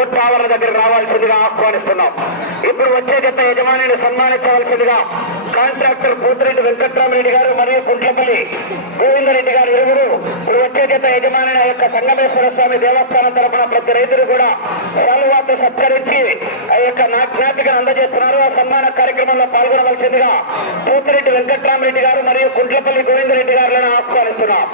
ప్రభుత్వ ఆవరణ దగ్గర రావాల్సిందిగా ఆహ్వానిస్తున్నాం. ఇప్పుడు వచ్చే జత యజమానిని సన్మానించవలసిందిగా కాంట్రాక్టర్ పోతిరెడ్డి వెంకట్రామరెడ్డి గారు మరియు కుంట్లపల్లి గోవిందరెడ్డి గారు ఇరువురు. ఇప్పుడు వచ్చే జత యజమాని ఆ యొక్క సంగమేశ్వర స్వామి దేవస్థానం తరపున ప్రతి రైతులు కూడా శాలువాతో సత్కరించి ఆ యొక్క నా- జ్ఞాపికను అందజేస్తున్నారు. ఆ సన్మాన కార్యక్రమంలో పాల్గొనవలసిందిగా పోతిరెడ్డి వెంకట్రామరెడ్డి గారు మరియు కుంట్లపల్లి గోవిందరెడ్డి గారులను ఆహ్వానిస్తున్నాం.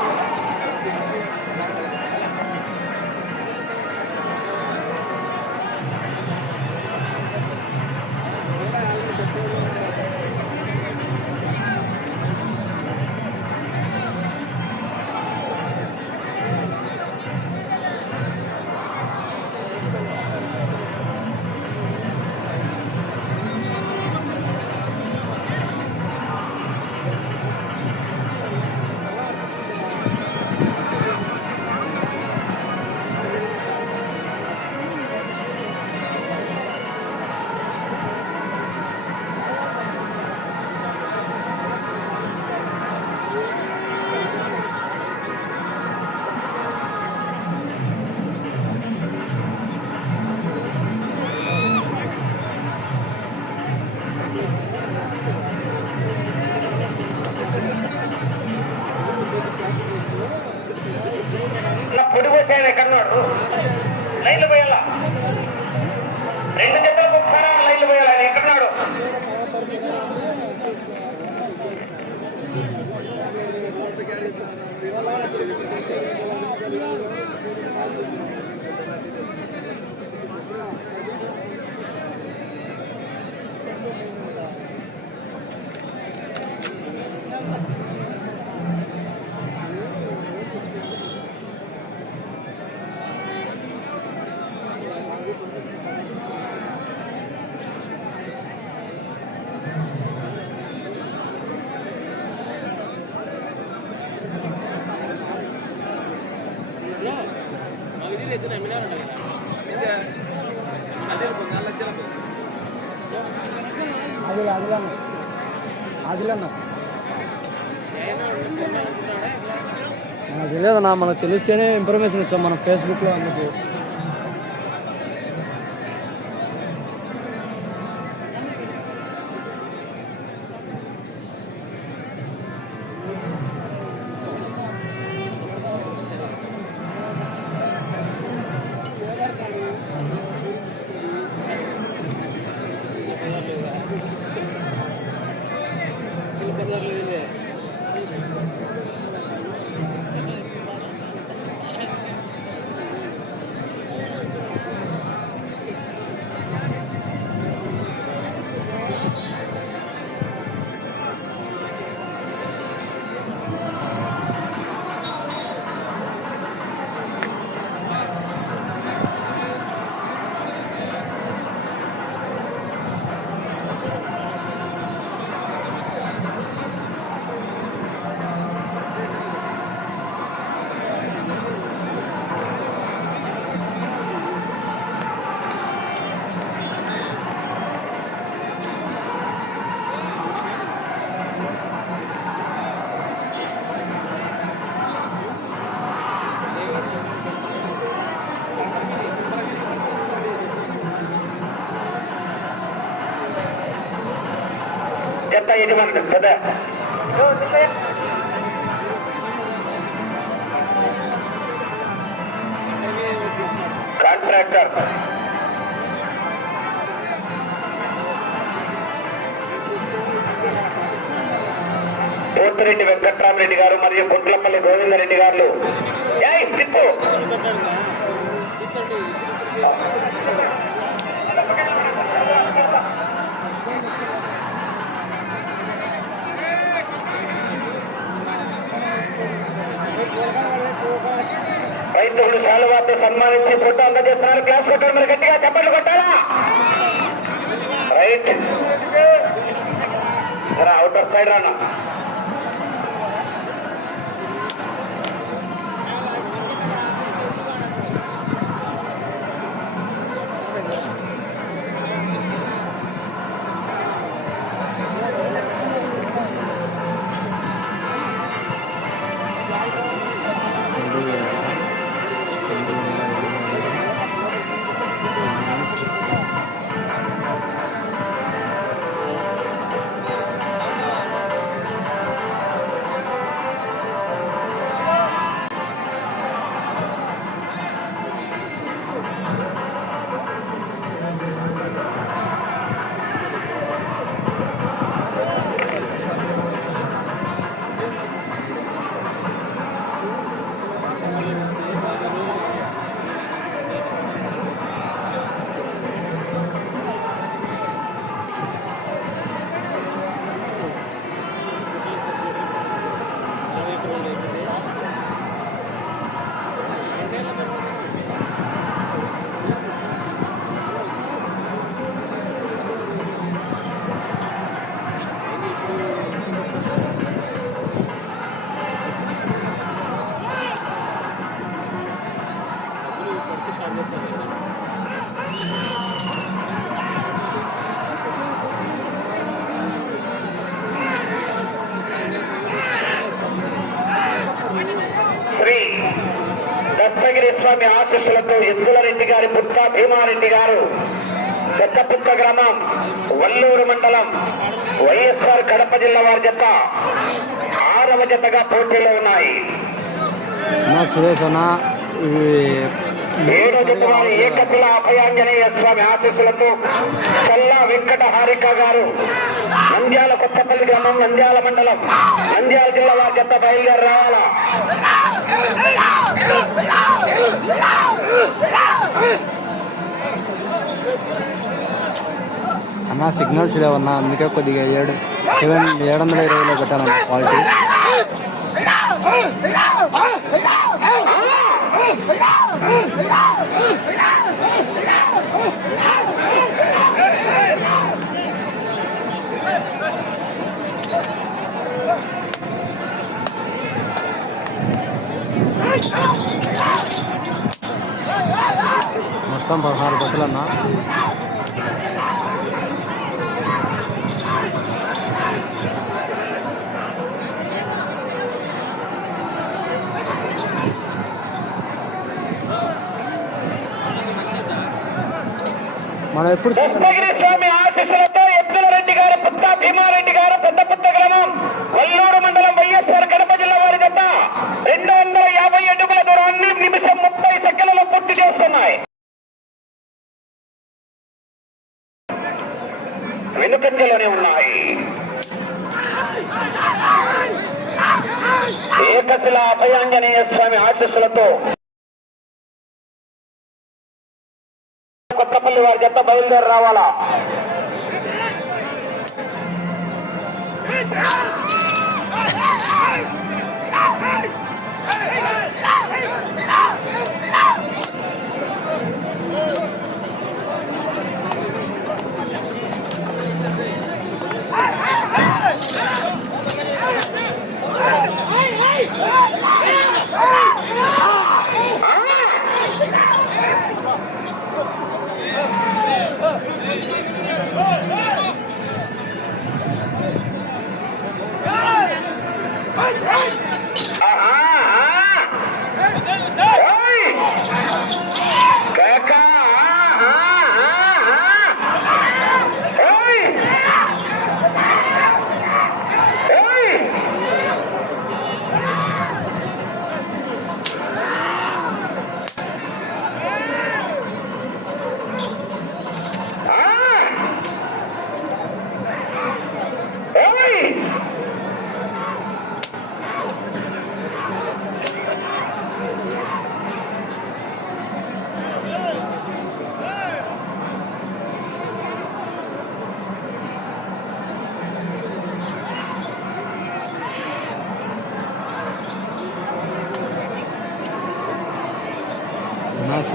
Gracias. ఆదిల ఆదిలన్న ఆదిలన్న మనకు తెలియదన్నా మనకు తెలిస్తేనే ఇన్ఫర్మేషన్ ఇచ్చాం మనం ఫేస్బుక్లో అందుకు. జత యజమాని పెద్ద కాంట్రాక్టర్. పోతిరెడ్డి వెంకట్రామరెడ్డి గారు మరియు కుంట్లపల్లి గోవిందరెడ్డి గారు. ఏయ్, తిప్పు రైతులు శాలువాతో సన్మానించి ఫోటో అందజేస్తున్నారు. క్లాస్ ఫోటో మీరు గట్టిగా చప్పట్లు కొట్టాలా? రైట్. అవుటర్ సైడ్ రానా? స్వామి ఆశీస్సులతో ఎద్దుల రెడ్డి గారి పుట్ట భీమారెడ్డి గారు. పెద్దపుట్ట గ్రామం వల్లూరు మండలం వైఎస్ఆర్ కడప జిల్లా వారి జత. ఆరవ జతగా పోటీలో ఉన్నాయి. ఏడో జత వారి ఏకశిల అభయాంజనేయ స్వామి ఆశీస్సులతో చల్లా వెంకట హారిక గారు. నంద్యాల కొత్తపల్లి గ్రామం నంద్యాల మండలం. నంద్యాల జిల్లా వారి చెత్త బయలుదేరి రావాలా? అన్న సిగ్నల్స్ లేవన్నా అందుకే కొద్దిగా ఏడు సెవెన్ ఏడు వందల ఇరవైలో పెట్టాను క్వాలిటీ. మొత్తం పదహారు బస్సులు అన్న మనం ఎప్పుడు స్వామి ఆశీస్సులతో ఎద్దుల రెడ్డి గారు పుత్త భీమారెడ్డి గారు పెద్ద పుత్త గ్రామం వల్లూరు మండలం వైఎస్ఆర్ జత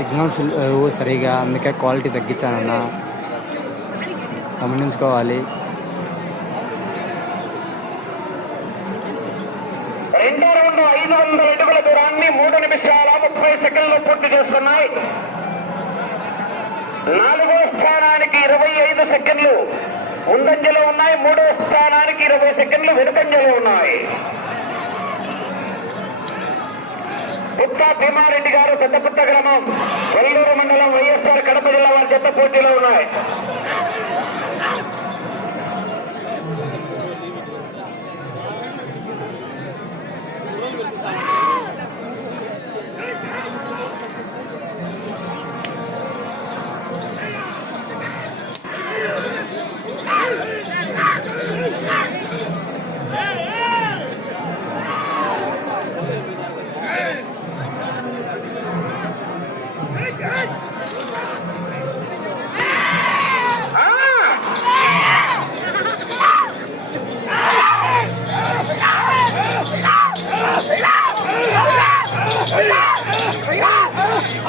సిగ్నల్స్ లేవు సరిగా అందుకే క్వాలిటీ తగ్గించానన్న. గమనించుకోవాలి. రెండో రౌండ్ ఐదు వందల అడుగుల దూరాన్ని మూడు నిమిషాల ముప్పై సెకండ్లు పూర్తి చేస్తున్నాయి. నాలుగో స్థానానికి ఇరవై ఐదు సెకండ్లు. ముందంజలో ఉన్నాయి. మూడో స్థానానికి ఇరవై సెకండ్లు వెనుకంజలో ఉన్నాయి. పుత్త భీమారెడ్డి గారు పెద్దపుట్ట గ్రామం వెల్లూరు మండలం వైఎస్ఆర్ కడప జిల్లా వారి జత పోటీలో ఉన్నాయి.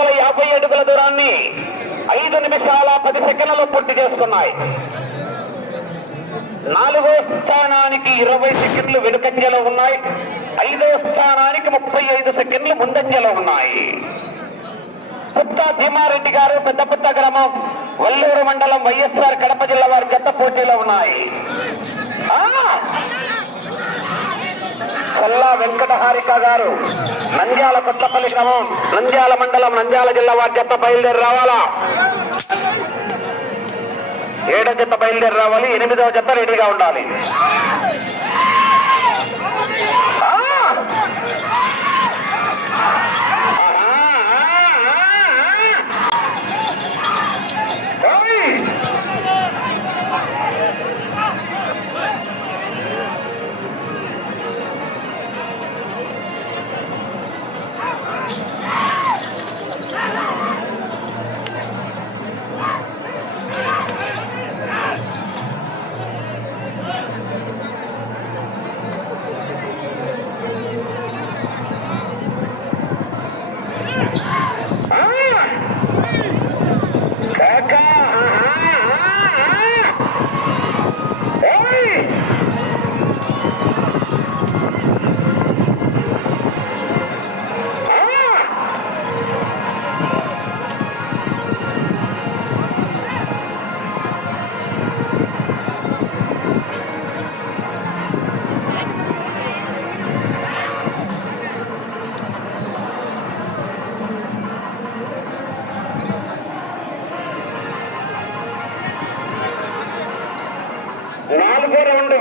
యాభై అడుగుల దూరాన్ని ఐదు నిమిషాల పది సెకండ్లలో పూర్తి చేసుకున్నాయి. నాలుగో స్థానానికి ఇరవై సెకండ్లు వెనుకంజలో ఉన్నాయి. ఐదో స్థానానికి ముప్పై ఐదు సెకండ్లు ముందంజలో ఉన్నాయి. పుత్త భీమారెడ్డి గారు పెద్దపుత్త గ్రామం వల్లూరు మండలం వైఎస్ఆర్ కడప జిల్లా వారి గత పోటీలో ఉన్నాయి. ఆ! చల్లా వెంకట హారిక గారు. నంద్యాల కొత్తపల్లి గ్రామం నంద్యాల మండలం నంద్యాల జిల్లా వారి జత బయలుదేరి రావాలా? ఏడో జత బయలుదేరి రావాలి ఎనిమిదవ జత రెడీగా ఉండాలి.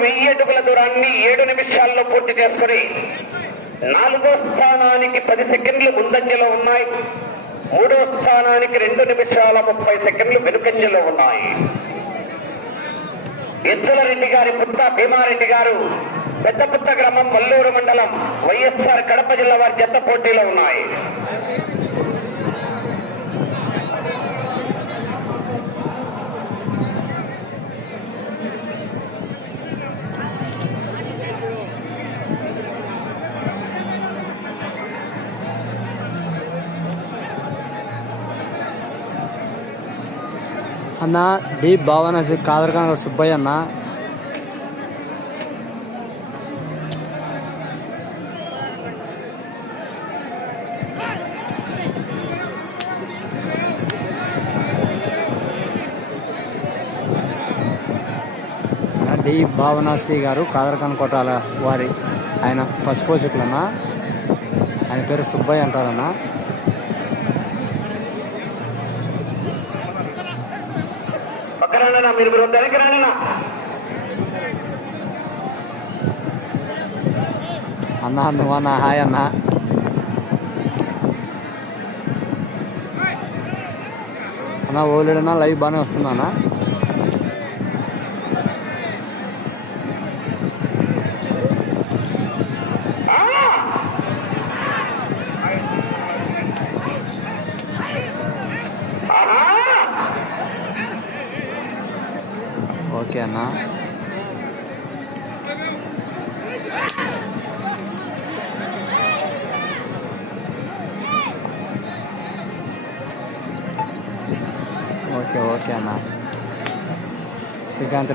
వెయ్యి అడుగుల దూరాన్ని ఏడు నిమిషాల్లో పూర్తి చేసుకుని నాలుగో స్థానానికి పది సెకండ్లు ముందంజలో ఉన్నాయి. మూడో స్థానానికి రెండు నిమిషాల ముప్పై సెకండ్లు వెనుకంజలో ఉన్నాయి. ఎద్దుల రెడ్డి గారి పుత్త భీమారెడ్డి గారు పెద్ద పుత్త గ్రామం పల్లూరు మండలం వైఎస్ఆర్ కడప జిల్లా వారి జత పోటీలో ఉన్నాయి. అన్న డి భావన కాదరకాన సుబ్బయ్య అన్న. డి భావనాశ్రీ గారు కాదరకాన కోటాల వారి ఆయన పశుపోషకులన్న ఆయన పేరు సుబ్బయ్య అంటారన్నా. రానన్నా మీరు మీరు వెనక్కి రానన్నా అన్న నువ్వన్న హాయ్ అన్న. అన్న ఓలేడన్నా లైవ్ బాగానే వస్తున్నానా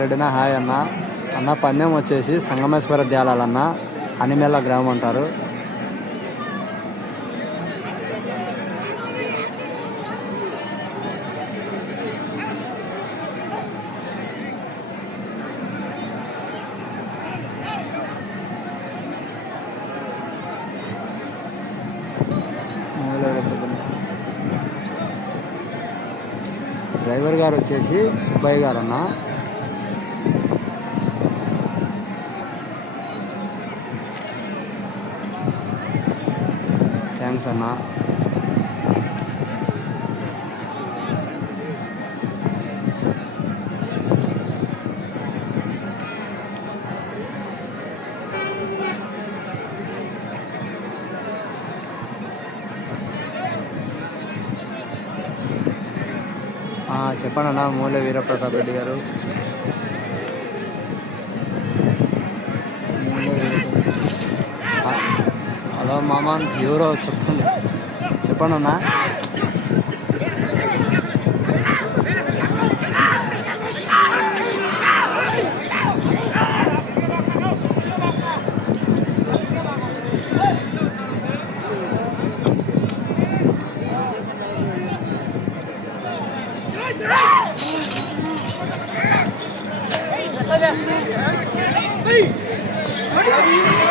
రెడ్డిన హాయ్ అన్న. అన్న పందెం వచ్చేసి సంగమేశ్వర దేవాలన్న అనిమెల్ల గ్రామం అంటారు. డ్రైవర్ గారు వచ్చేసి సుబ్బయ్య గారు అన్న థ్యాంక్స్ అన్న ఆ, చెప్పండి అన్న మూలే వీరప్రతాప్ రెడ్డి గారు మూలే వీరప్రతాప్. ఆ, హలో మామన్ ఎవరో చెప్పండి చెప్పండి అన్నా Hey!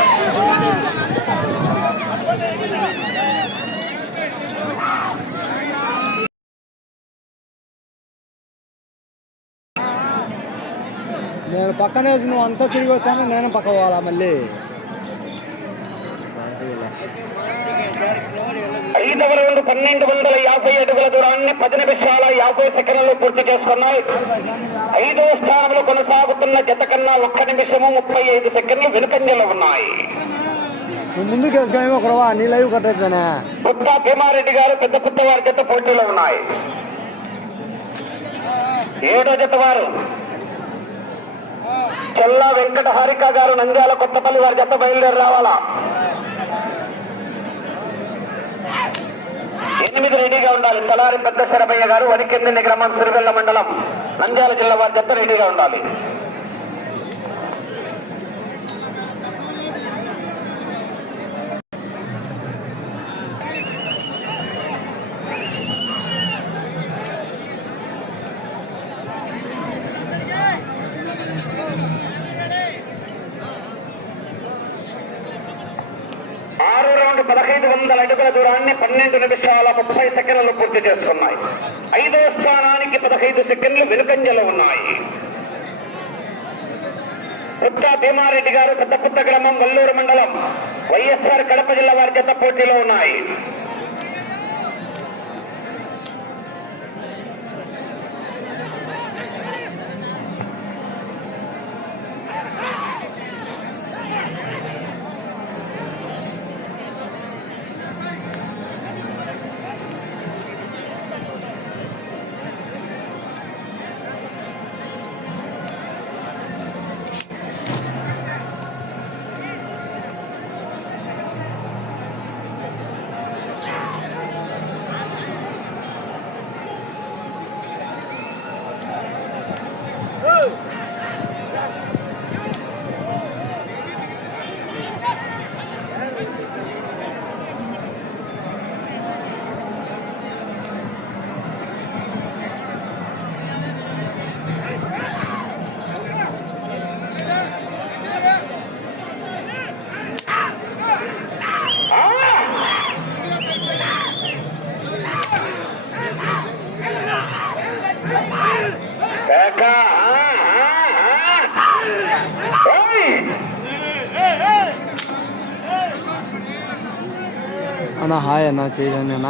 నేను పక్కనే వచ్చి నువ్వు అంతా తిరిగి వచ్చాను నేను పక్క పోవాలా మళ్ళీ? ఐదవ రౌండ్ పన్నెండు వందల యాభై అడుగుల దూరాన్ని పది నిమిషాల యాభై సెకండ్లు పూర్తి చేసుకున్నాయి. ఐదవ స్థానంలో కొనసాగుతున్న జత కన్నా ఒక్క నిమిషము ముప్పై ఐదు సెకండ్లు వెనుకంజలో ఉన్నాయి. నువ్వు ముందుకు వేసుకొని ఒకరవా నీ లైవ్ కట్టయితేనే పుత్త భీమారెడ్డి గారు పెద్ద పుత్త వారి జత పోటీలో ఉన్నాయి. ఏడో జత వారు. చల్లా వెంకట హారిక గారు నంద్యాల కొత్తపల్లి వారి జత బయలుదేరి రావాలా? ఎనిమిది రెడీగా ఉండాలి. తలారి పెద్ద శరభయ్య గారు వనికెందిని గ్రామం సిరివెల్ల మండలం నంద్యాల జిల్లా వారి జత రెడీగా ఉండాలి ఆరు రౌండ్ పదహైదు వందల అడుగుల దూరాన్ని పన్నెండు నిమిషాల ముప్పై సెకండ్లు ఉన్నాయి. ఐదో స్థానానికి పదహైదు సెకండ్లు వెనుకంజలో ఉన్నాయి. పుత్త భీమారెడ్డి గారు పెద్ద పుత్త గ్రామం వల్లూరు మండలం. వైఎస్ఆర్ కడప జిల్లా వారి జత పోటీలో ఉన్నాయి. హాయ్ అన్న చేయలేను అన్న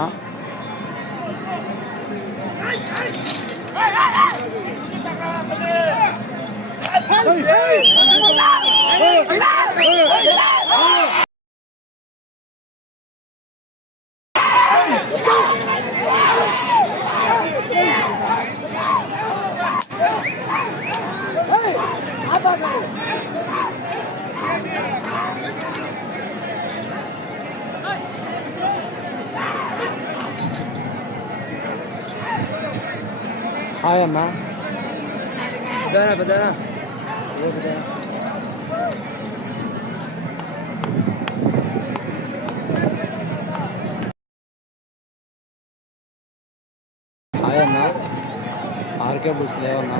హాయ్ అన్న పెద్దనా పెద్దనా ఏ పెద్దనా హాయ్ అన్న ఆర్కే బుల్స్ లేవన్నా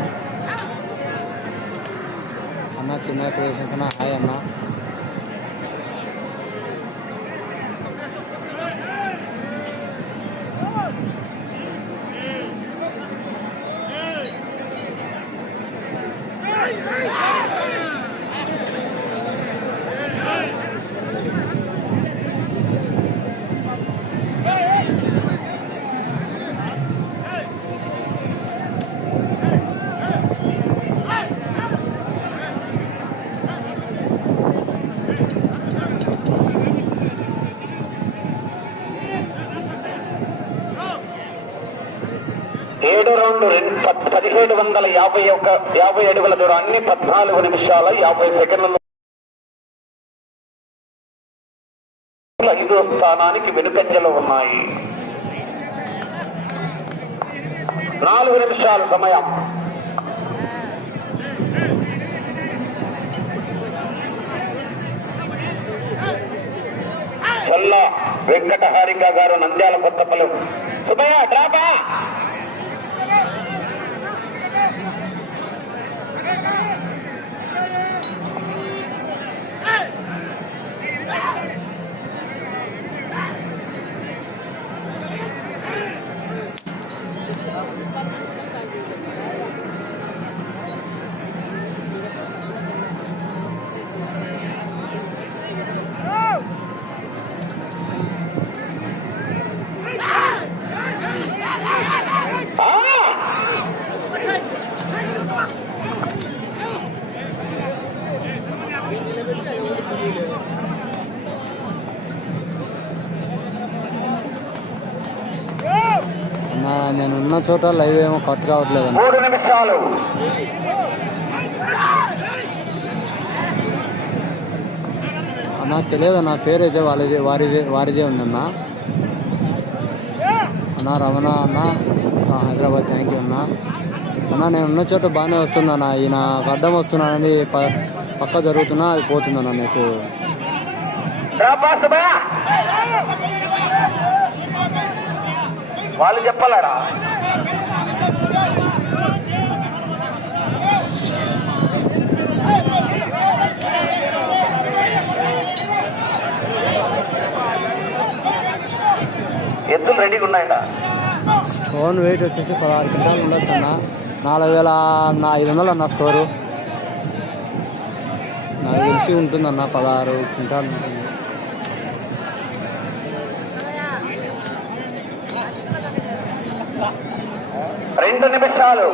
అన్న చిన్న క్రియేషన్స్ అన్న హాయ్ అన్న ఏడు రౌండ్ రెండు పద్- పదిహేడు వందల యాభై ఒక యాభై అడుగుల దూరాన్ని పద్నాలుగు నిమిషాల యాభై సెకండ్లలో ఐదో స్థానానికి వెనుకంజలు ఉన్నాయి. నాలుగు నిమిషాల సమయం. చల్ల వెంకట హారిక గారు నంద్యాల కొత్తపల్లి. సుమయ్య డ్రాపా! చోట లైవ్ ఏమో కట్ కావట్లేదు అన్న మూడు నిమిషాలు. అన్న తెలియదు నా పేరు అయితే వాళ్ళది వారిదే వారిదే ఉందన్న. అన్న రమణ అన్న హైదరాబాద్ థ్యాంక్ యూ అన్న. అన్న నేను ఉన్న చోట బాగానే వస్తుంది అన్న. ఈయన అడ్డం వస్తున్నానని పక్క జరుగుతున్నా అది పోతుందన్న బా వాళ్ళు చెప్పాలరా? ఎద్దులు రెడీగా ఉన్నాయట. స్టోన్ వెయిట్ వచ్చేసి పదహారు కింటాలు ఉండొచ్చు అన్న. నాలుగు వేల నా ఐదు వందలు అన్న స్టోరు. నాకు తెలిసి ఉంటుందన్న పదహారు quintal. ఉంటుంది రెండు నిమిషాలు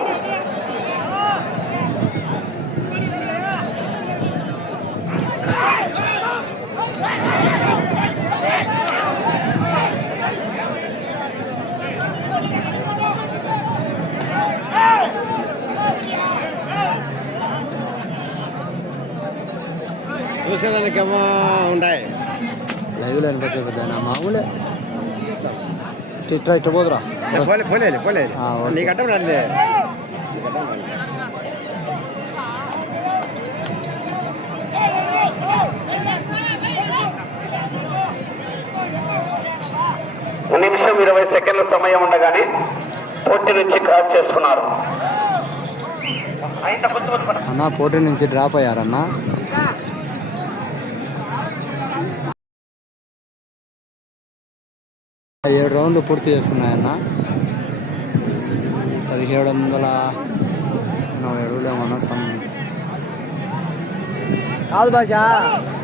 చూసేదానికేమో ఉంటాయి లైవ్లో వెనకొచ్చే పెద్ద మామూలే నీకు అడ్డం రాలేదు నిమిషం ఇరవై సెకండ్ల సమయం ఉండగానే పోటీ నుంచి క్రాస్ చేసుకున్నారు. అన్న పోటీ నుంచి డ్రాప్ అయ్యారన్న. ఏడు రౌండ్లు పూర్తి చేసుకున్నాయన్న. పదిహేడు వందల ఎనభై అడుగులేమన్నా సమ్. కాదు భాష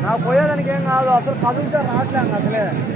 నాకు పోయేదానికి ఏం కాదు అసలు కదులుతా రావట్లేదు అసలే.